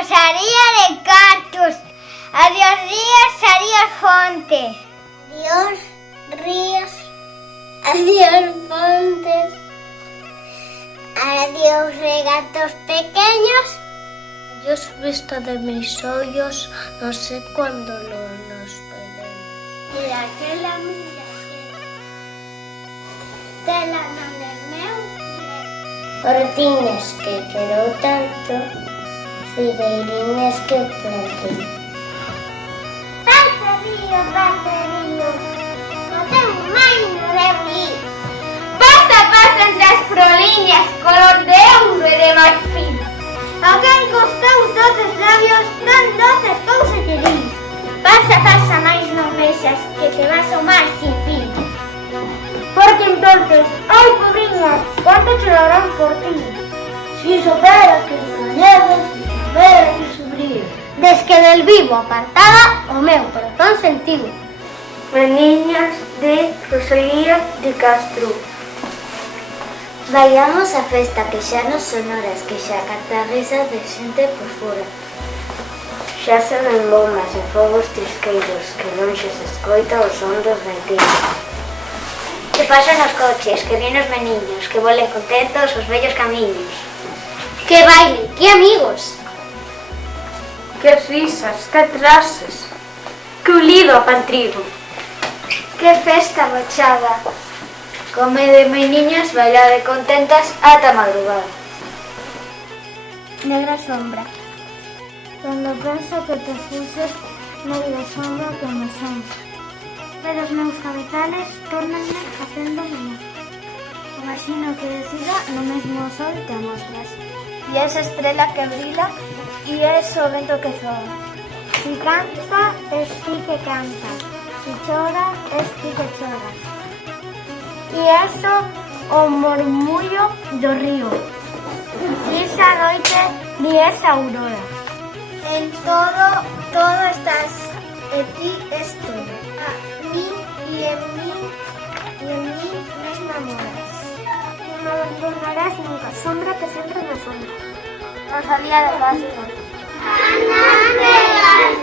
Rosalía de Cactus. Adiós ríos, adiós fontes. Adiós ríos, adiós montes. Adiós regatos pequeños. Adiós vista de mis ojos, no sé cuándo nos veremos. Mira que la tela non é meu. Hortiñas que quero tanto, figueiriñas que plantei. Paserío, non ten máis no debo ir. Pasa, pasa entre as proliñas, color de ouro e de marfil. A quen costou os doces labios, tan doces cousa te dis. Pasa, pasa, máis non vexas, que te vas ao mar sin fin. Porque entonces, ay pobriña, cuánto chorarán por ti. Si supera que mañana, si supera que sufrir. Des que del vivo apartada, o meu corazón sentiu. Meniñas de Rosalía de Castro. Vayamos a festa que xa non son horas, que xa canta risa de xente por fora. Xa sonan bombas e fogos trisqueiros, que non xa se escoita o son dos gaiteiros. Que pasan os coches, que ríen os meniños, que volen contentos os vellos camiños. Que baile, que amigos. Que risas, que trases, que ulido a pantrigo. Que festa bochada. Come de meniñas, bailade contentas ata madrugada. Negra sombra. Cando penso que te fuses, negra sombra que me son. Pero os meus cabezales tórnanme facendo menor. Imagino que decida no mesmo sol te amostras. E esa estrela que brila, e ese o vento que soa. Si canta, es ti que canta. Si chora, es ti que choras. E eso o murmullo do río. Ni esa noite, ni esa aurora. En todo estás, e ti es todo. A mí y en mí mesma moras. No me abandonarás nunca, sombra que siempre me asombra. Rosalía de Castro. Ana de las